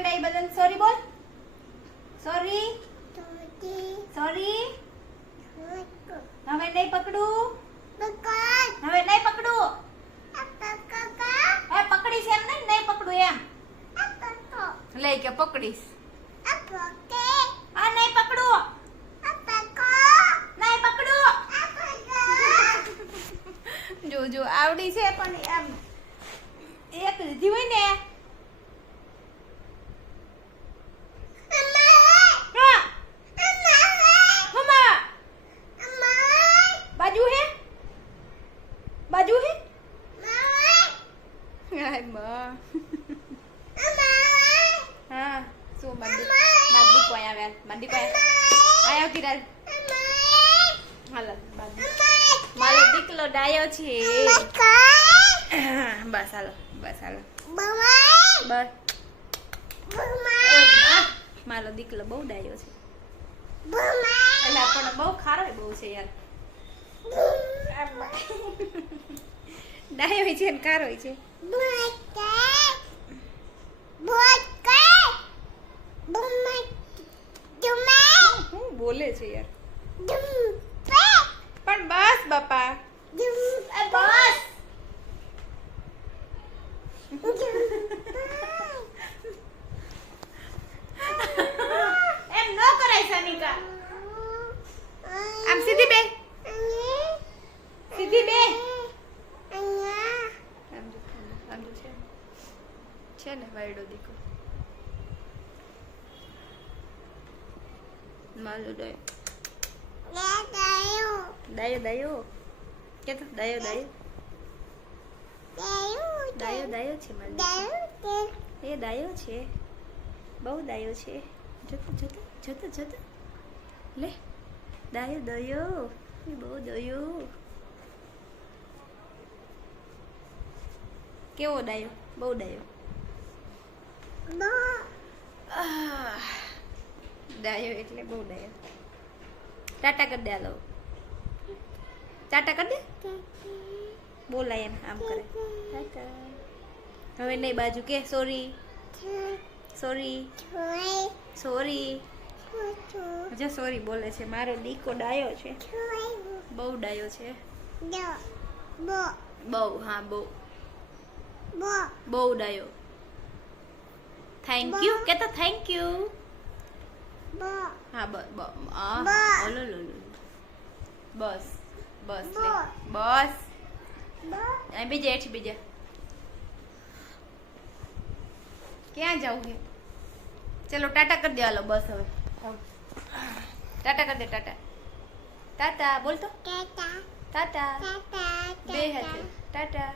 બગડાઈ બદલ સોરી બોલ. Sorry sorry. હવે નહીં પકડું. હવે નહીં પકડું. એ પકડીશ એમ નહીં પકડું એમ. લઈ કે પકડીશ. આ નહીં પકડું. નહીં પકડું. જો જો આવડી છે પણ એમ એક લીધી હોય ને. બાજુ હે બાજુ હે. હા શું મંદી કોઈ આવ્યા મંદી કોઈ આયા કિરાલ. હાલો મારો દીકલો ડાયો છે. બસ હાલો બસ હાલો બસ. મારો દીકલો બહુ ડાયો છે. એટલે પણ બહુ ખારો બહુ છે યાર. ડાયો હોય છે ને ખારો હોય છે. હું બોલે છે યાર. પણ બસ બાપા બસ. એમ ન કરાય સનિકા. આમ સીધી બે સીધી બે. આમ જો છે ને વાયડો દીકો માલો ડાયો ડાયો ડાયો કે તો ડાયો ડાયો ડાયો ડાયો છે મારો. એ ડાયો છે બહુ ડાયો છે. જતો જતો જતો જતો લે ડાયો ડાયો એ બહુ ડાયો. કેવો ડાયો બહુ ડાયો. ડાયો એટલે બહુ ડાયો. ટાટા કરી દે હાલો. ટાટા કરી દે. બોલાય એમ આમ કરે ટાટા. હવે નહીં બાજુ કે સોરી સોરી સોરી. જો સોરી બોલે છે. મારો દીકો ડાયો છે બહુ ડાયો છે. બહુ હા બહુ બહુ ડાયો. થેન્ક યુ કે તો થેન્ક યુ. હા બસ બસ બસ બસ. બીજા એઠ બીજા ક્યાં જાવું છે. ચલો ટાટા કરી દે હાલો બસ. હવે ટાટા કરી દે. ટાટા ટાટા બોલ તો. ટાટા બે હાથે ટાટા.